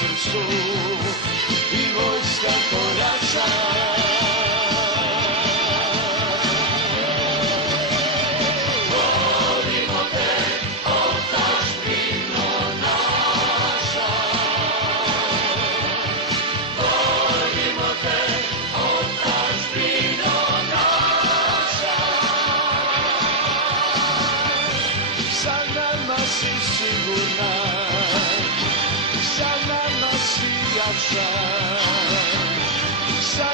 srcu i vojska korača. Volimo te, otadžbino naša. Volimo te, otadžbino naša. Sa nama si sigurna, sa nama si jača, sa